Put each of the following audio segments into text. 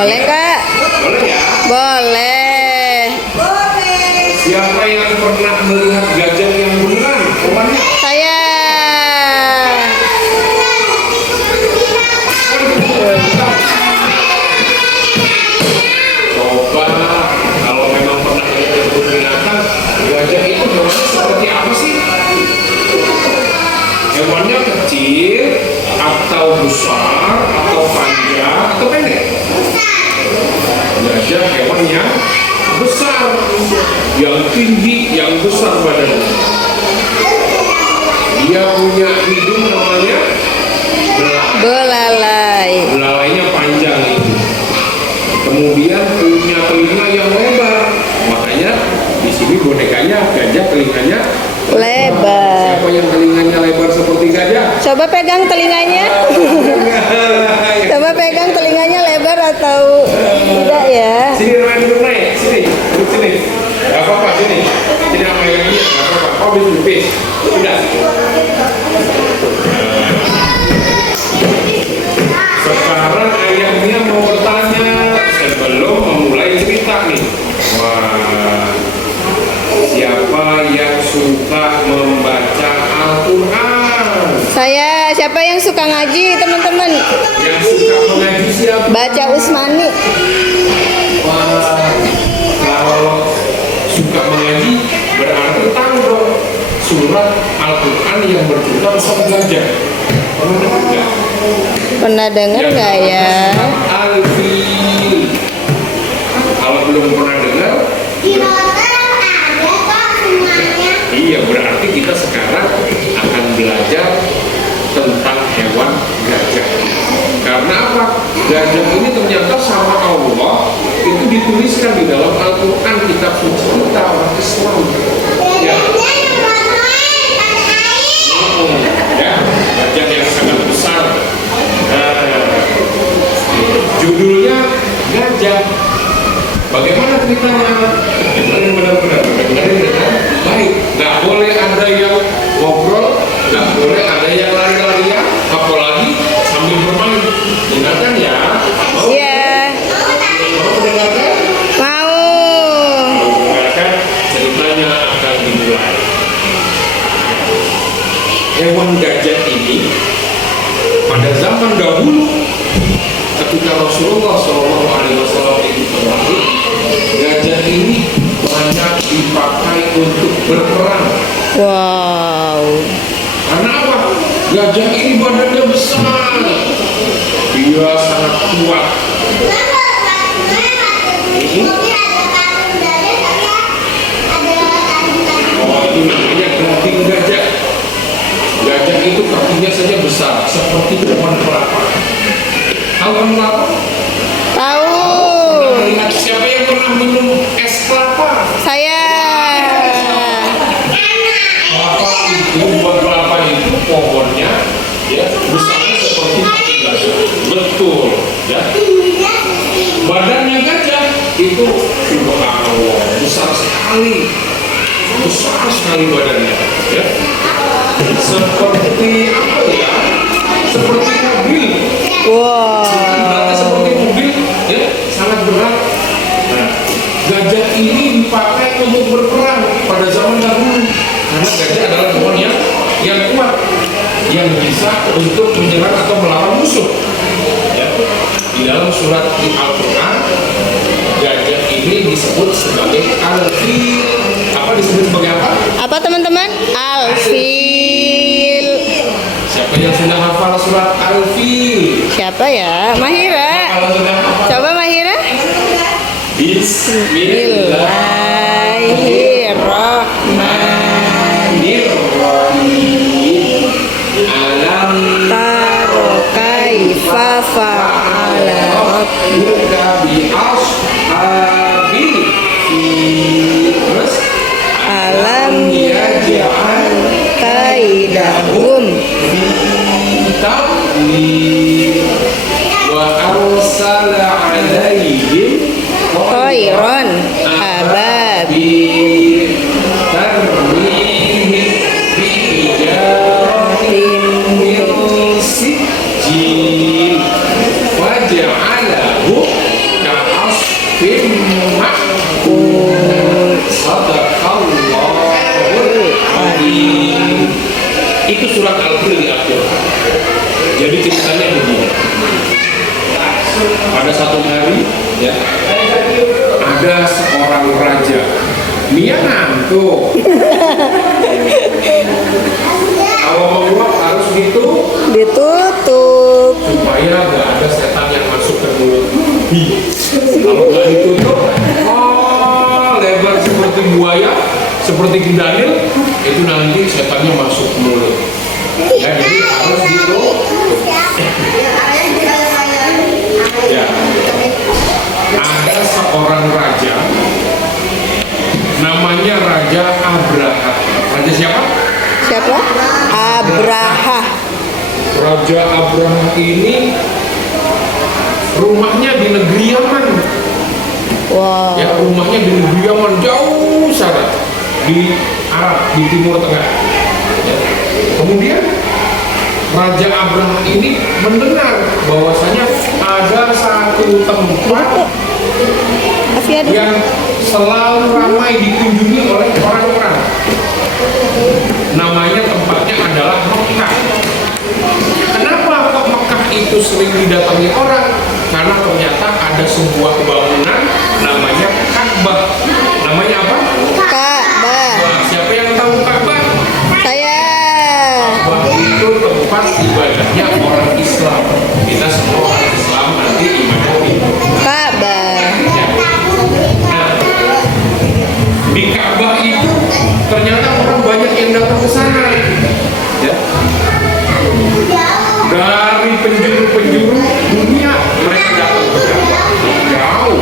Boleh Kak? Boleh ya? Boleh. Siapa yang pernah melihat gajah yang beneran? Hewannya? Saya. Coba kalau memang pernah lihat kebun binatang, gajah itu hewannya seperti apa sih? Hewannya kecil atau besar atau panjang atau pendek? Gajah hewan yang besar, yang tinggi, yang besar badannya. Dia punya hidung namanya Belalai. belalainya panjang itu. Kemudian punya telinga yang lebar. Makanya di sini bonekanya gajah telinganya Lebar. Siapa yang telinganya lebar seperti gajah? Coba pegang telinganya. Coba pegang telinganya lebar atau tidak ya? Sini Ryan duduk naik, sini, duduk sini. Gak apa-apa sini. Sini sama yang ini, gak apa-apa. Kau bisa duduk. Udah. Sekarang ayahnya mau bertanya sebelum memulai cerita nih. Wah, siapa yang suka membaca Al-Quran? Saya. Siapa yang suka ngaji teman-teman? Yang suka mengaji siapa? Baca Usmani. Wah, kalau suka mengaji berarti tahu dong surat Al-Quran yang bercerita tentang gajah. Pernah dengar nggak? Pernah dengar nggak ya? Al-Fil. Kalau belum pernah dengar, iya berarti kita sekarang akan belajar tentang hewan gajah. Karena apa? Gajah ini ternyata sama Allah itu dituliskan di dalam Al-Quran, kitab suci kita orang Islam. Ya. Ya, gajah yang sangat besar. Judulnya gajah. Bagaimana ceritanya? Benar-benar baik. Nggak boleh ada yang ngobrol, nggak boleh ada yang lari-larian, apalagi sambil bermain. Dengarkan ya. Iya. Mau mendengarkan? Mau. Dengarkan, ceritanya akan dimulai. Hewan gajah ini pada zaman dahulu ketika Rasulullah SAW itu terlahir, gajah ini banyak dipakai untuk berperang. Wow. Karena apa? Gajah ini badannya besar, dia sangat kuat. Oh, itu namanya genting gajah. Gajah itu kakinya saja besar, seperti pohon kelapa. Tahu pohon kelapa? Tahu. Pernah lihat siapa yang pernah minum es kelapa? Saya. Kelapa itu, buah kelapa itu pohonnya ya besarnya seperti kaki gajah. Betul, ya. Badannya gajah itu subhanallah besar sekali badannya, ya. Seperti apa ya? Seperti mobil. Wow. Beratnya seperti mobil, ya, sangat berat. Nah, gajah ini dipakai untuk berperang pada zaman dahulu karena gajah adalah hewan yang kuat, yang bisa untuk menyerang atau melawan musuh. Ya. Di dalam surat Al-Quran, gajah ini disebut sebagai Al-Fil. Apa disebut sebagai apa? Apa teman-teman? Al-Fil. Siapa yang sudah hafal surat Al-Fil? Siapa ya? Mahira. Kalau sudah hafal, Coba Mahira. Bismillahirrahmanirrahim. Alam Taro kaifa fa'ala rabbuka bi ashabil fil. Terus alam yaj'al kaidahum tadlil wa arsala alaihim khairan ababi. tarmihim bijaratin min sijil waja'alahu Firman Sadaqallahul Azim. Itu surat Al-Fil di akhir. Jadi ceritanya begini. Pada satu hari, ya, ada seorang raja. Dia ngantuk. Kalau menguap harus Ditutup. supaya nggak ada setan yang masuk ke mulut. Kalau nggak ditutup, lebar seperti buaya, seperti kudanil, itu nanti setannya masuk ke mulut. Ya, jadi harus ditutup. Ya, ada seorang raja, namanya Raja Abraha. Raja siapa? Siapa? Abraha. Raja Abraha ini rumahnya di negeri Yaman. Wow. Ya, rumahnya di negeri Yaman jauh sana di Arab, di Timur Tengah. Ya. Kemudian Raja Abraha ini mendengar bahwasanya ada satu tempat Masih ada. yang selalu ramai dikunjungi oleh orang-orang. Namanya tempatnya adalah Mekah. Kenapa kok Mekah itu sering didatangi orang? Karena ternyata ada sebuah bangunan namanya Ka'bah. Namanya apa? Ka'bah. Wah, siapa yang tahu Ka'bah? Saya. Ka'bah itu tempat ibadahnya orang Islam. Kita semua orang Islam nanti ibadah di Ka'bah. Nah, di Ka'bah itu ternyata orang banyak yang datang ke sana. Ya. Dari penjuru-penjuru dunia mereka datang ke Ka'bah. Jauh.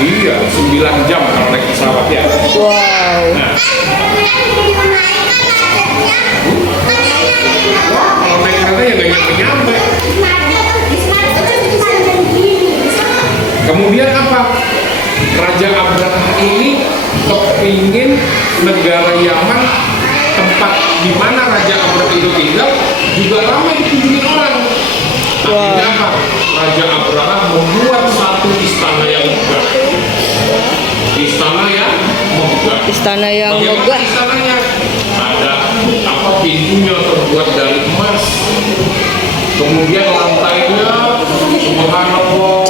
Iya, 9 jam kalau naik pesawat ya. Wow. Nah, kalau naik kereta ya nggak nyampe-nyampe. Kemudian apa? Raja Abraha ini kepingin negara Yaman, tempat di mana Raja Abraha itu tinggal, juga ramai dikunjungi orang. Akhirnya apa? Raja Abraha membuat satu istana yang megah. Istana yang megah. Istana yang Bagaimana megah. istananya? Ada apa, pintunya terbuat dari emas. Kemudian lantainya, subhanallah,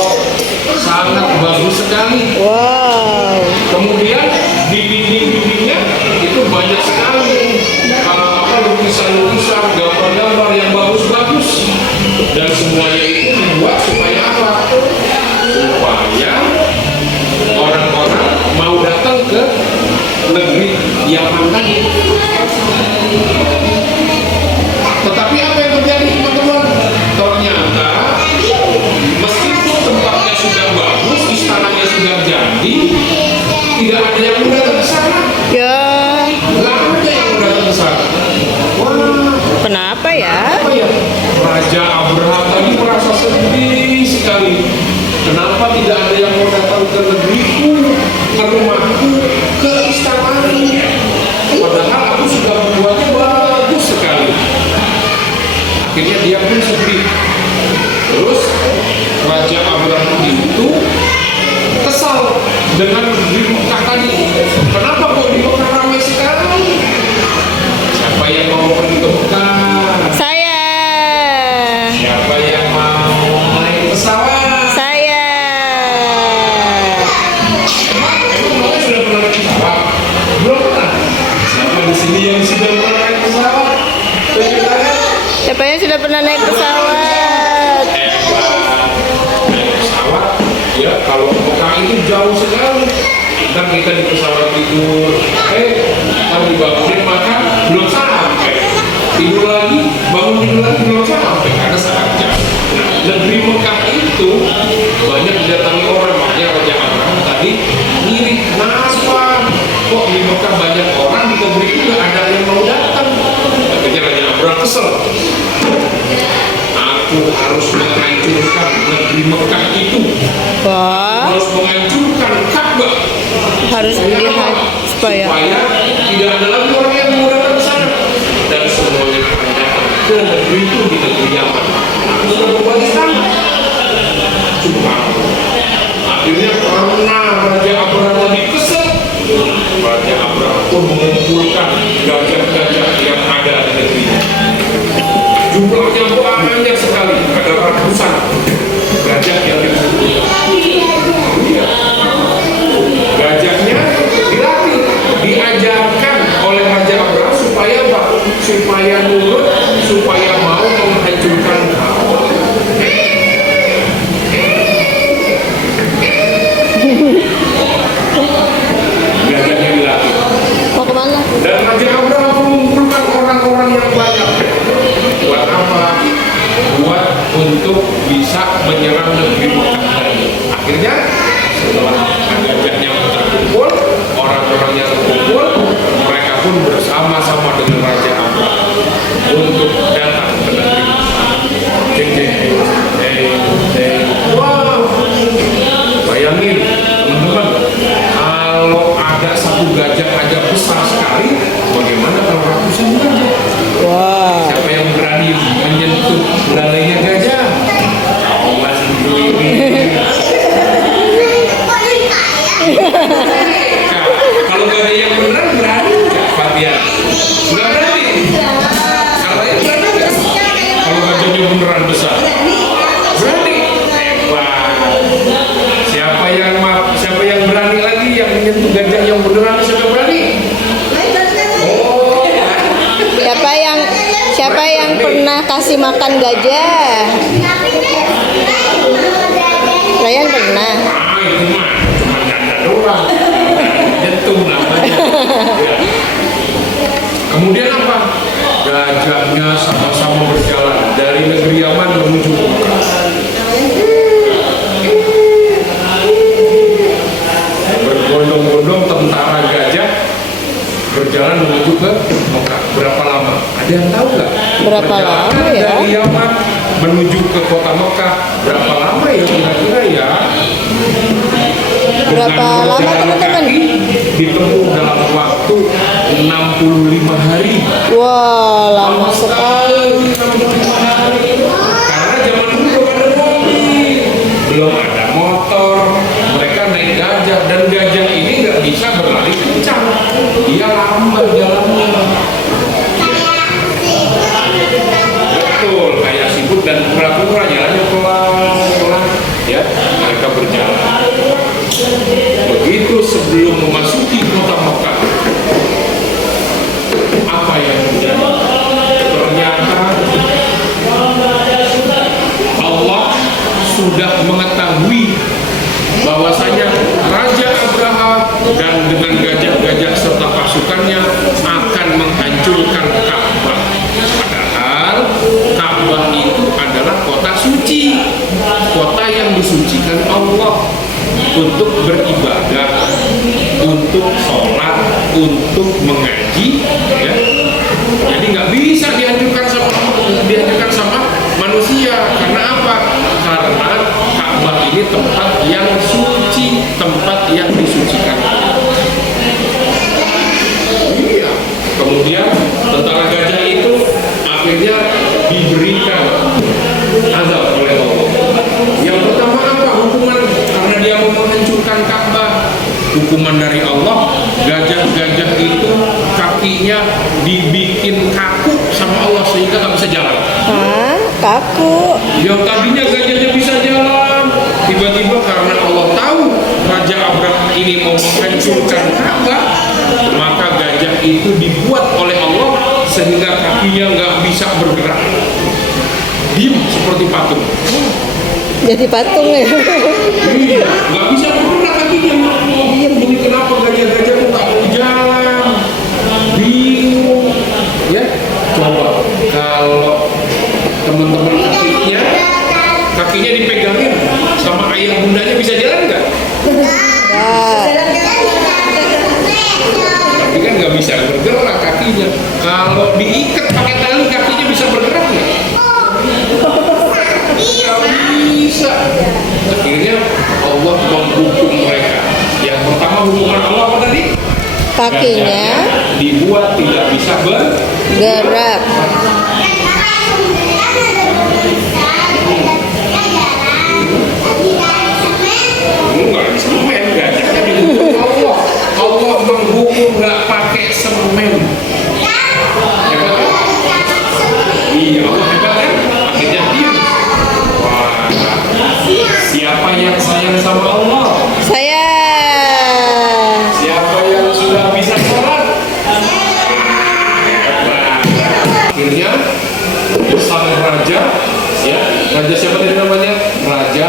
sangat bagus sekali. Wow. Kemudian di dinding-dindingnya itu banyak sekali lukisan-lukisan, gambar-gambar yang bagus-bagus, dan semuanya itu dibuat supaya apa? Supaya orang-orang mau datang ke negeri Yaman tadi. Tetapi apa yang terjadi, teman-teman? Ternyata meskipun tempatnya sudah bagus, istananya sudah jadi, tidak ada yang mau datang ke sana. Ya. Nggak ada yang mau datang ke sana. Wah, Kenapa ya? apa ya? Raja Abraha tadi merasa sedih sekali. Kenapa tidak ada yang mau datang ke negeriku, ke rumahku, ke istanaku? Padahal aku sudah membuatnya bagus sekali. Akhirnya dia pun sedih. Terus Raja Abraha itu kesal dengan di Mekah tadi. Kenapa kok di Mekah ramai sekali? Siapa yang mau pergi ke Mekah? Saya. Siapa yang mau naik pesawat? Saya. Emang Bapak sudah pernah naik pesawat? Belum pernah. Siapa di sini yang sudah pernah naik pesawat? Tunjuk tangan. Siapa yang sudah pernah naik pesawat? Hebat. Naik pesawat, ya kalau ke Mekah itu jauh sekali. Ntar kita di pesawat tidur, ntar dibangunin makan, belum sampai. Tidur lagi, bangun tidur lagi, belum sampai, karena sangat jauh. Nah, negeri Mekah itu banyak didatangi orang, makanya Raja Abraham tadi mirip, kenapa kok di Mekah banyak orang, di negeri itu nggak ada yang mau datang. Akhirnya Raja Abraham kesel. Aku harus menghancurkan negeri Mekah itu. Wah. Harus menghancurkan Ka'bah. Harus dilihat supaya. Tidak ada lagi orang yang mau datang ke sana, dan semuanya akan datang ke negeri itu, di negeri Yaman. Aku sudah membuat istana. Subhanallah. Akhirnya pernah setelah gajahnya terkumpul, orang-orangnya terkumpul, mereka pun bersama-sama dengan Raja Abraham untuk datang ke negeri. Jeng, jeng, jeng, jeng. Wow, bayangin teman-teman, kalau ada satu gajah aja besar sekali, bagaimana kalau ratusan gajah? Wah. Siapa yang berani menyentuh belalainya gajah? Allah sendiri. Nah, kalau gajah yang beneran berani nggak, Fatia? Nggak berani. Kalau yang berani nggak? Kalau gajahnya beneran besar, berani. Hebat. Siapa yang berani lagi yang menyentuh gajah yang beneran? Siapa berani? Oh, Siapa yang pernah kasih makan gajah? Ryan pernah. itu mah cuma janda doang, jentung namanya. Ya. Kemudian apa? Gajahnya sama-sama berjalan dari negeri Yaman menuju Mekah. Berbondong-bondong tentara gajah berjalan menuju ke Mekah. Berapa lama? Ada yang tahu nggak? Berapa Perjalanan lama ya? dari Yaman menuju ke kota Mekah. Berapa lama ya kira-kira ya? Berapa Dengan lama, berjalan teman-teman? kaki ditempuh dalam waktu 65 hari. Wah, lama sekali. 65 hari. Karena zaman dulu belum ada mobil, belum ada motor, mereka naik gajah, dan gajah ini nggak bisa berlari kencang, dia lambat jalannya. Betul, kayak siput dan kura-kura jalannya pelan-pelan, ya mereka berjalan. Begitu sebelum memasuki kota Mekah, apa yang terjadi? Ternyata Allah sudah mengetahui bahwasanya Raja Abraham dan dengan gajah-gajah serta pasukannya akan menghancurkan Ka'bah. Padahal Ka'bah itu adalah kota suci, kota yang disucikan Allah untuk beribadah, untuk sholat, untuk mengaji, ya. Jadi nggak bisa dihancurkan sama manusia. Karena apa? Karena Ka'bah ini tempat yang suci, tempat yang disucikan. Iya. Kemudian tentara gajah itu akhirnya diberikan azab oleh Allah. Yang pertama apa? Hukuman karena dia mau menghancurkan Ka'bah. Hukuman dari Allah, gajah-gajah itu kakinya dibikin kaku sama Allah sehingga nggak bisa jalan. Hah? Kaku? Yang tadinya gajahnya bisa jalan, tiba-tiba karena Allah tahu Raja Abraham ini mau menghancurkan Ka'bah, maka gajah itu dibuat oleh Allah sehingga kakinya nggak bisa bergerak, diam seperti patung. Jadi patung ya? Iya, nggak bisa bergerak kakinya. Iya, ini kenapa gajah-gajah kok nggak mau jalan? Bingung. Ya, coba kalau teman-teman kakinya dipegangin sama ayah bundanya bisa jalan nggak? Wah. Tapi kan nggak bisa bergerak kakinya. Kalau diikat pakai tali kakinya bisa bergerak nggak? Nggak bisa. Akhirnya Allah menghukum mereka. Yang pertama hukuman Allah apa tadi? Kakinya Gajahnya dibuat tidak bisa gerak. Enggak, semen gajahnya dihukum Allah. Allah menghukum nggak pakai semen. Hebat kan? Iya, Allah hebat kan? Akhirnya diam. Wah, siapa yang sayang sama Allah? Saya. Siapa yang sudah bisa sholat? Hebat. Akhirnya sang raja, ya, raja siapa tadi namanya? Raja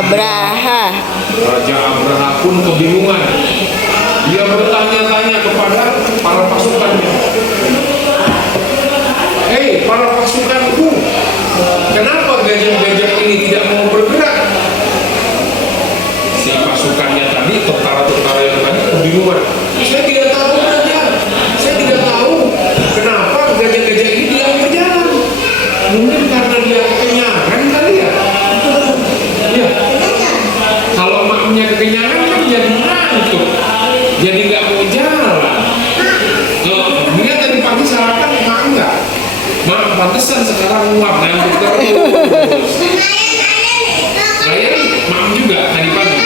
Abraha. Raja Abraha pun kebingungan. Dia bertanya-tanya kepada para pasukannya. Hei, para pasukanku, kenapa gajah-gajah ini tidak mau bergerak? Si pasukan tentara-tentara yang tadi kebingungan. Saya tidak tahu aja. Saya tidak tahu kenapa gajah-gajah ini dia berjalan. Mungkin karena dia kekenyangan kali ya. Iya. Kalau maknya kekenyangan kan jadi ngantuk, jadi nggak mau jalan. Dia tadi pagi sarapan mak enggak. Mak pantesan sekarang nguap ngantuk terus. Saya mak juga tadi pagi.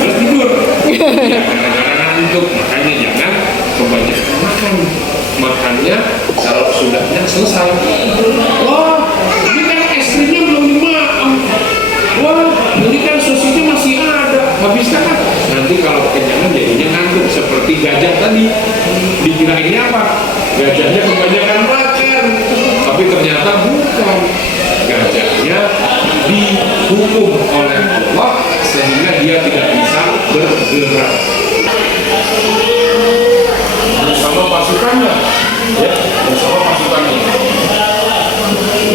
Harus tidur. Ya, karena ngantuk, makanya jangan kebanyakan makan. Makannya kalau sudahnya selesai. Wah, ini kan es krimnya belum dimakan. Wah, ini kan sosisnya masih ada. Habiskan kan? Nanti kalau kekenyangan jadinya ngantuk seperti gajah tadi. Dikira ini apa? Gajahnya kebanyakan makan. Tapi ternyata bukan. Gajahnya dihukum oleh Allah sehingga dia tidak bisa bergerak. Bersama pasukannya, ya, bersama pasukannya.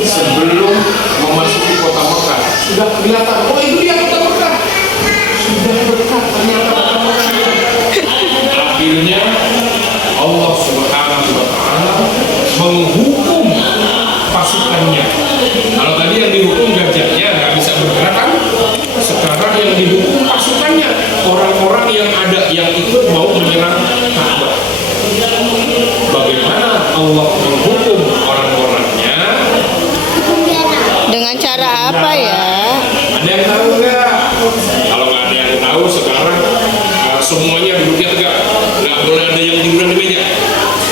Sebelum memasuki kota Mekah, sudah kelihatan, oh itu dia kota Mekah. Sudah dekat ternyata kota Mekah. Akhirnya Allah Subhanahu wa Ta'ala menghukum pasukannya. Kalau tadi yang dihukum gajahnya nggak bisa bergerak kan? Sekarang yang dihukum pasukannya, orang-orang yang ada yang ikut mau menyerang Ka'bah. Bagaimana Allah menghukum orang-orangnya? Dengan cara apa ya? Ada yang tahu nggak? Kalau nggak ada yang tahu sekarang semuanya duduknya tegak. Nggak boleh ada yang tiduran di meja.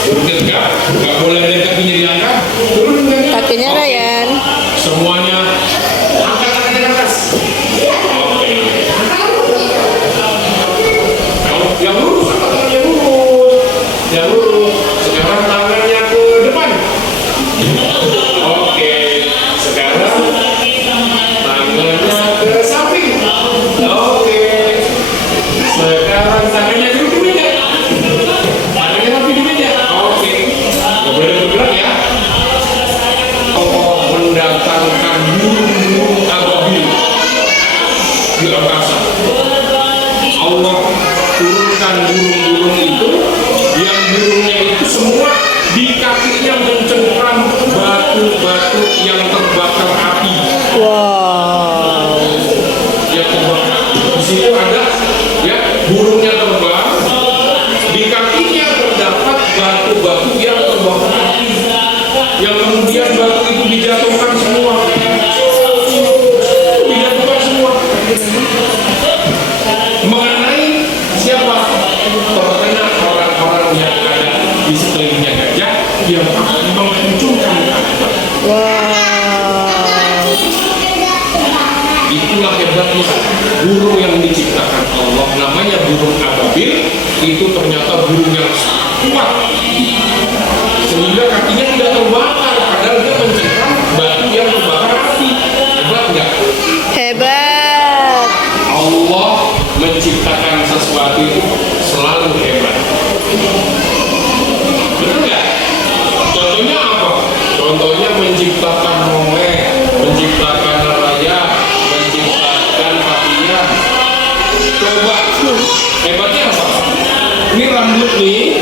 Duduknya tegak. Nggak boleh ada yang kakinya diangkat. Turun kakinya. Kakinya Ryan. Semuanya angkat tangannya ke atas. Oke. Yang lurus, angkat tangan yang lurus. Yang lurus. Sekarang tangannya ke depan. Oke. Sekarang tangannya ke samping. Oke. Sekarang tangannya duduk di meja. Tangannya rapi di meja. Oke. Nggak boleh bergerak ya. Allah mendatangkan burung-burung ababil di angkasa. Allah turunkan burung-burung itu, yang burungnya itu semua di kakinya mencengkram batu-batu yang terbakar api. Wow. Yang terbakar. Di situ ada ya burungnya terbang, di kakinya terdapat batu-batu yang terbakar api. Yang kemudian batu itu dijatuhkan semua. Dijatuhkan semua. Mengenai siapa? Terkena orang-orang yang ada di sekelilingnya gajah yang akan menghancurkan Ka'bah. Wow. Itulah hebatnya burung yang diciptakan Allah, namanya burung ababil. Itu ternyata burung yang kuat sehingga kakinya tidak terbakar, padahal dia mencengkram batu yang terbakar api. Hebat nggak? Hebat. Allah menciptakan sesuatu itu selalu hebat. Betul nggak? Contohnya apa? Contohnya menciptakan Noe, menciptakan Raya, menciptakan Fatia. Coba hebatnya apa? Ini rambut nih.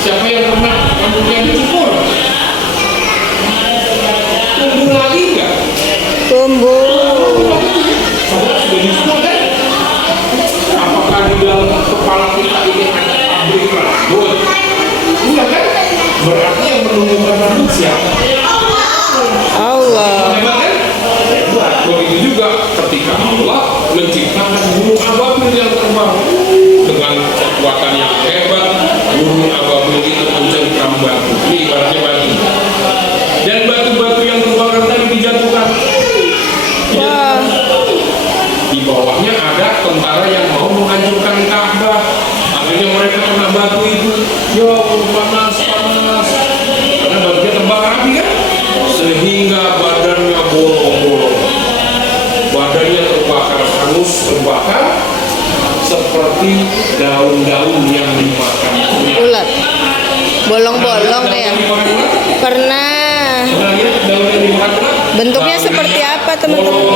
Siapa yang pernah rambutnya dicukur? Tumbuh lagi nggak? Tumbuh. Sudah dicukur kan? Apakah di dalam kepala kita ini ada pabrik rambut? Enggak kan? Berarti yang menumbuhkan rambut siapa? Allah. Hebat kan? Hebat. Begitu juga ketika Allah menciptakan burung ababil yang terbang dengan kekuatan yang hebat. Burung ababil itu mencengkram batu. Ini ibaratnya batu. Dan batu-batu yang terbakar tadi dijatuhkan. Wah. Di bawahnya ada tentara yang mau menghancurkan Ka'bah. Akhirnya mereka kena batu itu. Ya panas. Karena batunya terbakar api kan? Sehingga badannya bolong-bolong. Badannya terbakar, hangus terbakar seperti daun-daun yang dimakan Ulat. Bolong-bolong ya. Pernah. Pernah lihat daun yang dimakan ulat? Bentuknya seperti apa, teman-teman?